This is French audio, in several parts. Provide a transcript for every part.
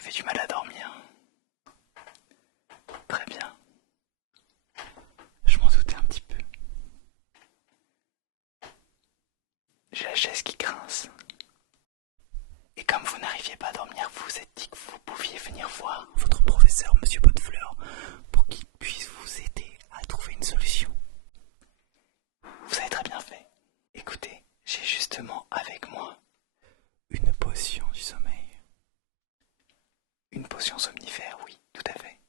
avez du mal à dormir. Très bien. Je m'en doutais un petit peu. J'ai la chaise qui grince. Et comme vous n'arriviez pas à dormir, vous vous êtes dit que vous pouviez venir voir votre professeur, Monsieur Potefleur, pour qu'il puisse vous aider à trouver une solution. Vous avez très bien fait. Écoutez, j'ai justement avec moi une potion du sommeil. Une potion somnifère, oui, tout à fait.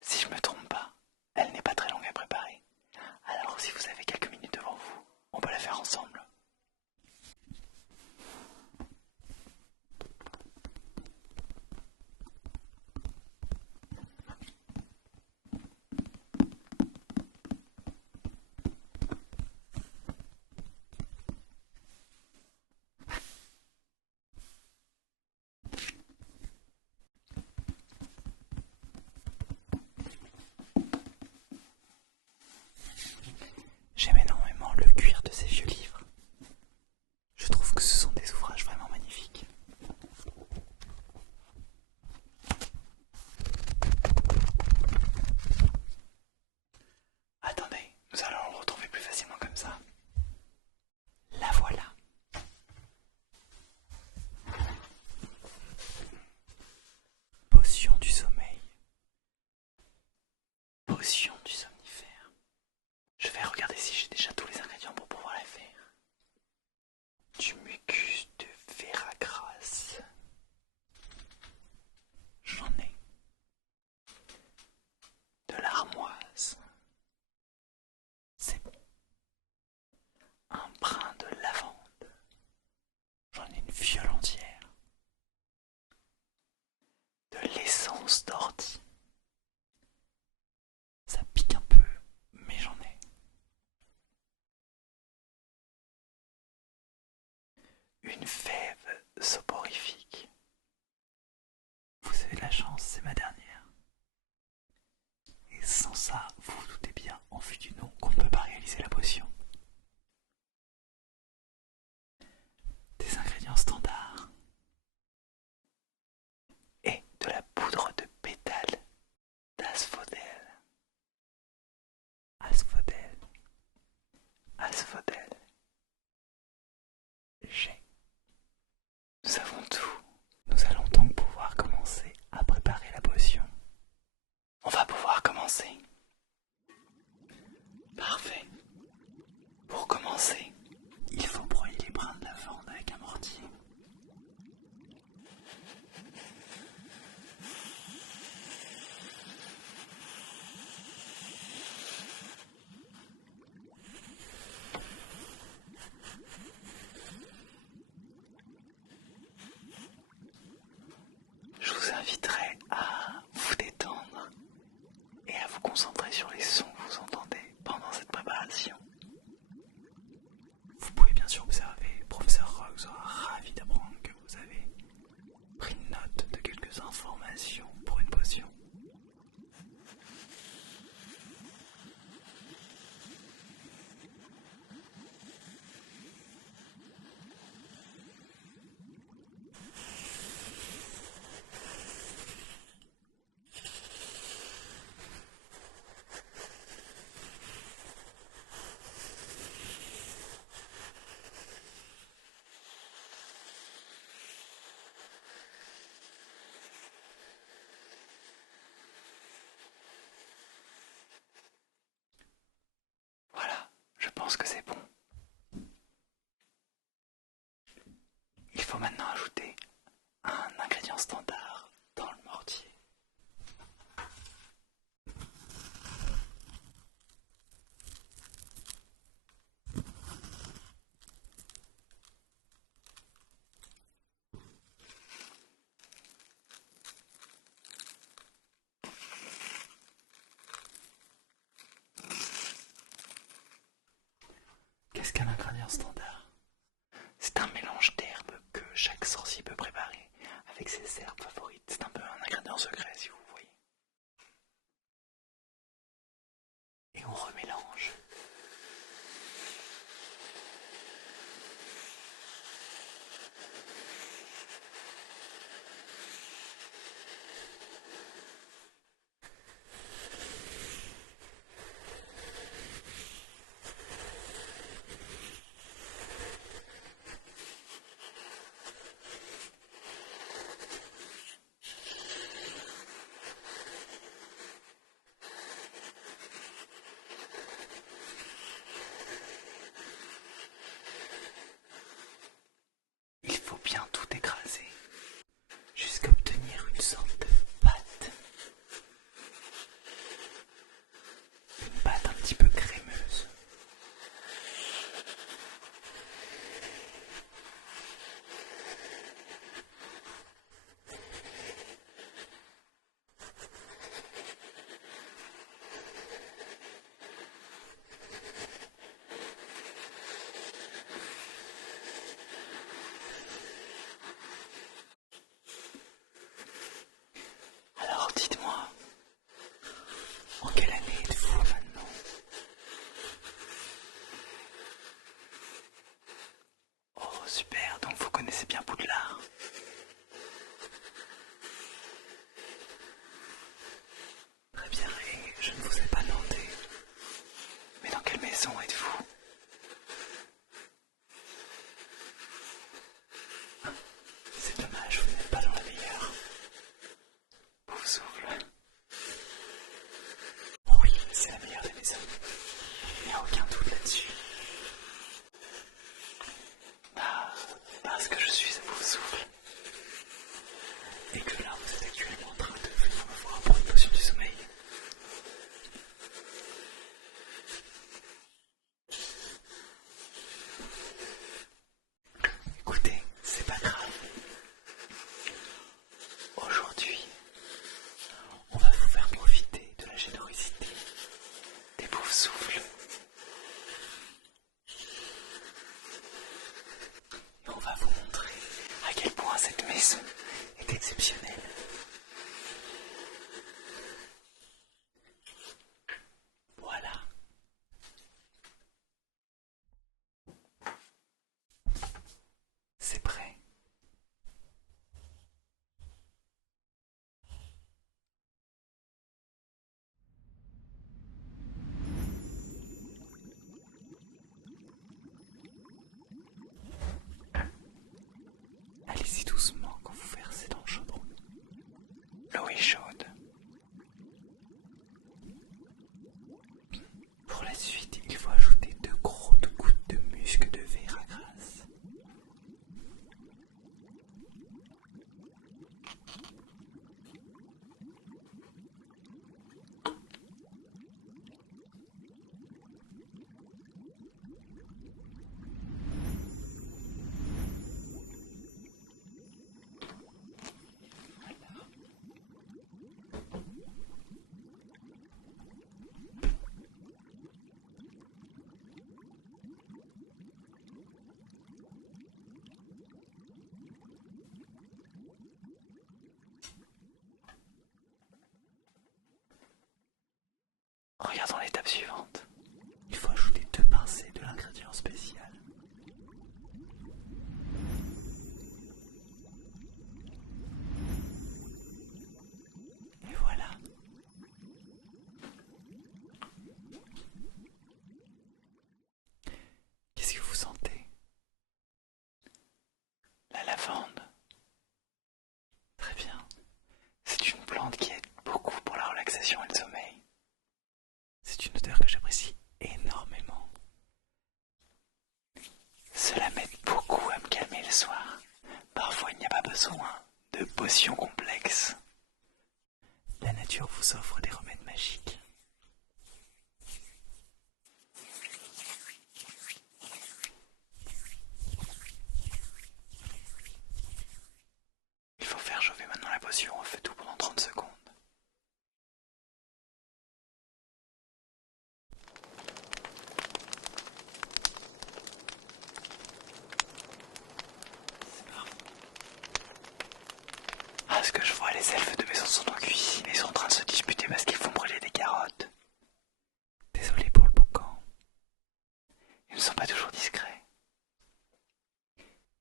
Si je me trompe pas, elle n'est pas très longue à préparer. Alors si vous avez quelques minutes devant vous, on peut la faire ensemble. J'aime énormément le cuir de ces vieux livres. Je trouve que ce sont des ouvrages vraiment magnifiques. Attendez, nous allons le retrouver plus facilement comme ça. La voilà. Potion du sommeil. Potion du somnifère. Je vais regarder si j'ai déjà tous les ingrédients pour pouvoir la faire. Du mucus de Veracras. J'en ai. De l'armoise. C'est bon. Un brin de lavande. J'en ai une fiole entière. De l'essence d'ortie. Ça pique un peu, mais j'en ai. Une fève soporifique. Vous avez de la chance, c'est ma dernière. Et sans ça, vous vous doutez bien, en vue du nom, qu'on ne peut pas réaliser la potion. Des ingrédients standards. Et de la poudre de pétales d'asphodèle. Asphodèle. Asphodèle. J'ai. Nous avons tout. Nous allons donc pouvoir commencer à préparer la potion. On va pouvoir commencer. Parfait. Pour commencer, il faut broyer les brins de lavande avec un mortier. Je vous inviterai à vous détendre et à vous concentrer sur les sons que vous entendez pendant cette préparation. Vous pouvez bien sûr observer, professeur Rogue sera ravi d'apprendre que vous avez pris note de quelques informations pour une potion. Voilà, je pense que c'est bon. Il faut maintenant ajouter un ingrédient standard dans le mortier. Qu'est-ce qu'un ingrédient standard? C'est un mélange d'herbes que chaque sorcier peut préparer avec ses herbes favorites. C'est un peu un ingrédient secret si vous voyez. Et on remélange. mousse est exceptionnelle. Voilà. C'est prêt. Allez-y doucement quand vous versez dans le chaudron. L'eau est chaude. Pour la suite, il faut ajouter 2 grosses gouttes de musc de verre à grasse. Regardons l'étape suivante. Il faut ajouter 2 pincées de l'ingrédient spécial. Et voilà. Qu'est-ce que vous sentez? La lavande. Très bien. C'est une plante qui aide beaucoup pour la relaxation et le sommeil. C'est une odeur que j'apprécie énormément. Cela m'aide beaucoup à me calmer le soir. Parfois, il n'y a pas besoin de potions complexes. La nature vous offre des remèdes magiques. Il faut faire chauffer maintenant la potion à feu doux pendant 30 secondes. Ah, ce que je vois, les elfes de maison sont en cuisine et sont en train de se disputer parce qu'ils font brûler des carottes. Désolé pour le boucan. Ils ne sont pas toujours discrets.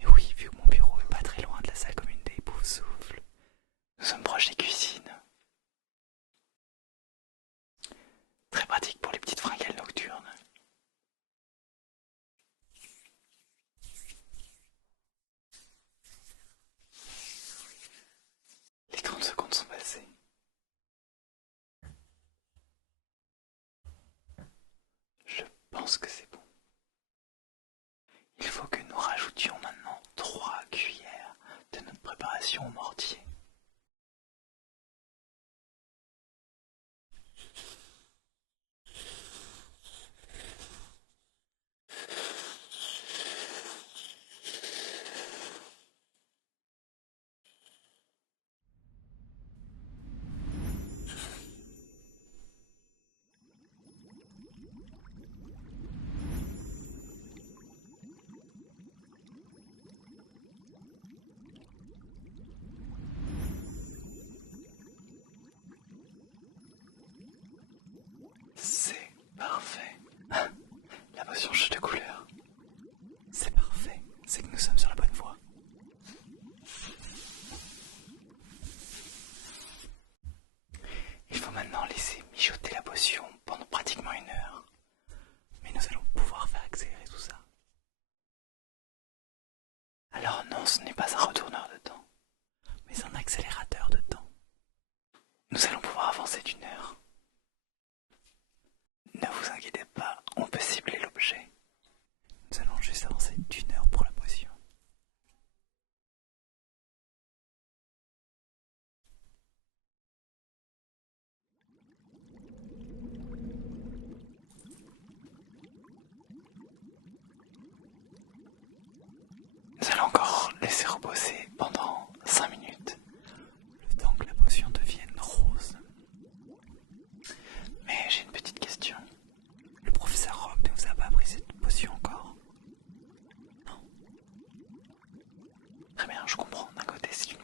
Et oui, vu que mon bureau est pas très loin de la salle commune des Poufsouffles, nous sommes proches des cuisines. Très pratique pour les petites fringales nocturnes. Les 30 secondes sont passées. Je pense que c'est bon. Il faut que nous rajoutions maintenant 3 cuillères de notre préparation au mortier. C'est parfait. La potion change de couleur. C'est parfait. C'est que nous sommes sur la bonne voie. Il faut maintenant laisser mijoter la potion pendant pratiquement 1 heure. Mais nous allons pouvoir faire accélérer tout ça. Alors non, ce n'est pas un retourneur de temps, mais un accélérateur de temps. Nous allons pouvoir avancer d'1 heure. Ne vous inquiétez pas, on peut cibler l'objet. Nous allons juste avancer d'1 heure pour la potion. Nous allons encore laisser reposer pendant 5 minutes, le temps que la potion devienne rose. Mais j'ai une petite question. Le professeur Rogue ne vous a pas appris cette potion encore? Non. Très bien, je comprends. D'un côté, c'est une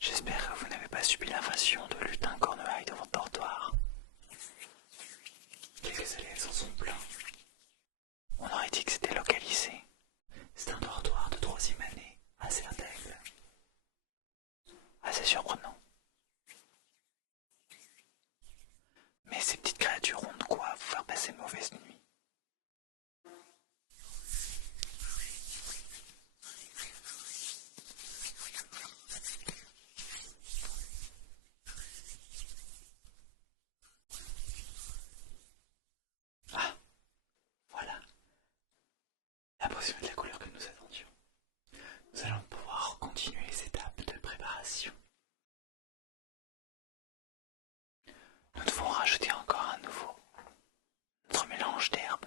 J'espère que vous n'avez pas subi l'invasion de lutins cornouailles dans votre dortoir. Quelques élèves s'en sont plaints. On aurait dit que c'était localisé. C'est un dortoir de 3e année, assez intègre. Assez surprenant. Mais ces petites créatures ont de quoi vous faire passer une mauvaise nuit. Ah, voilà. La potion est de la couleur que nous attendions. Nous allons pouvoir continuer les étapes de préparation. Nous devons rajouter encore un nouveau, notre mélange d'herbes.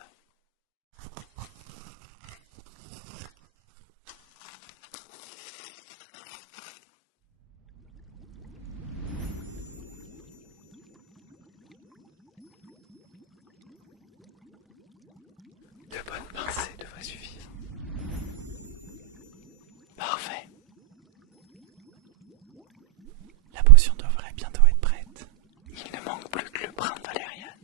De bonnes pincées devraient suffire. Parfait. La potion devrait bientôt être prête. Il ne manque plus que le brin de valériane.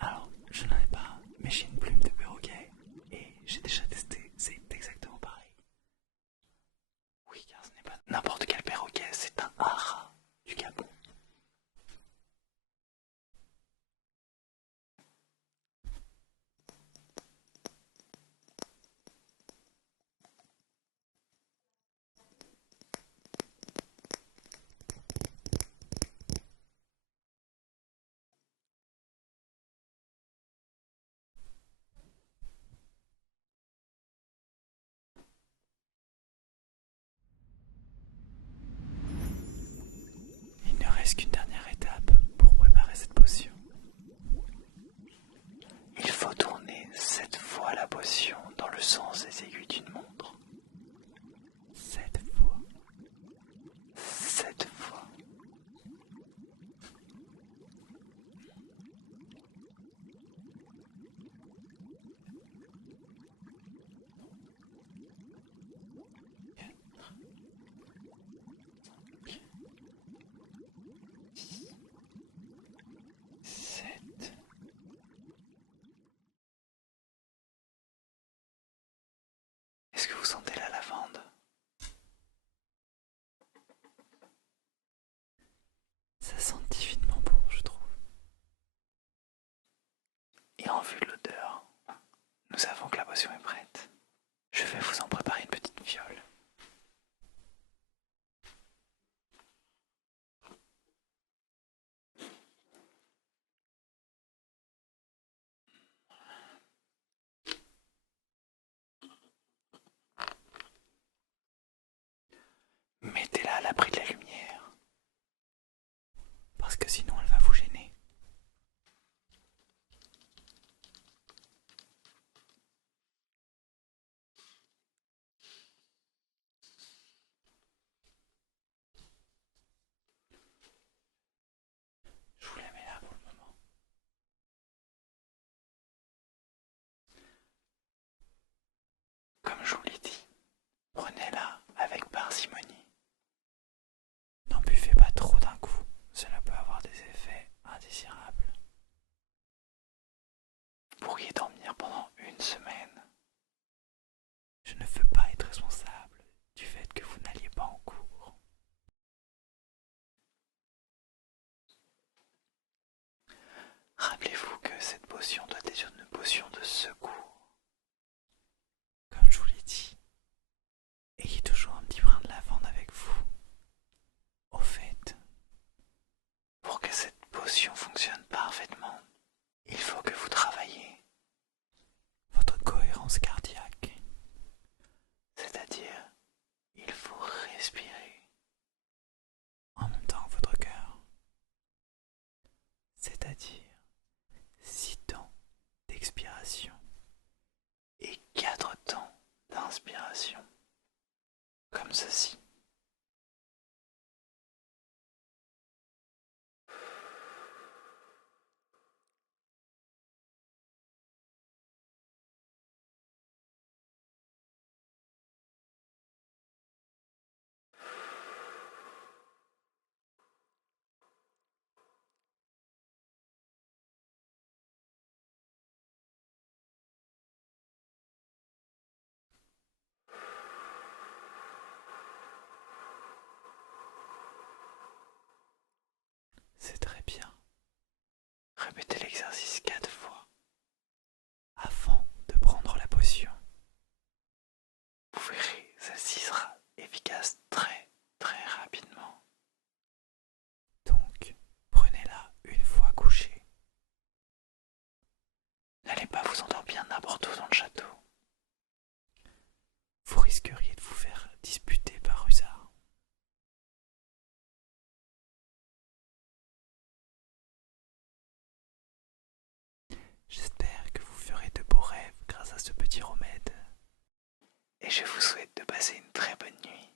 Alors, je n'en ai pas, mais j'ai une plume de perroquet et j'ai déjà testé, c'est exactement pareil. Oui, car ce n'est pas n'importe quel perroquet, c'est un hara du Gabon. Il ne reste qu'une dernière étape pour préparer cette potion. Il faut tourner 7 fois la potion dans le sens des aiguilles d'une montre. 7 fois. 7 fois. Sept. Est-ce que vous sentez la lavande? Ça sent divinement bon, je trouve. Et en vue de l'odeur, nous savons que la potion est prête. Je vais vous en préparer une petite fiole. Mettez-la à l'abri de la lumière, parce que sinon elle va vous gêner. passez une très bonne nuit.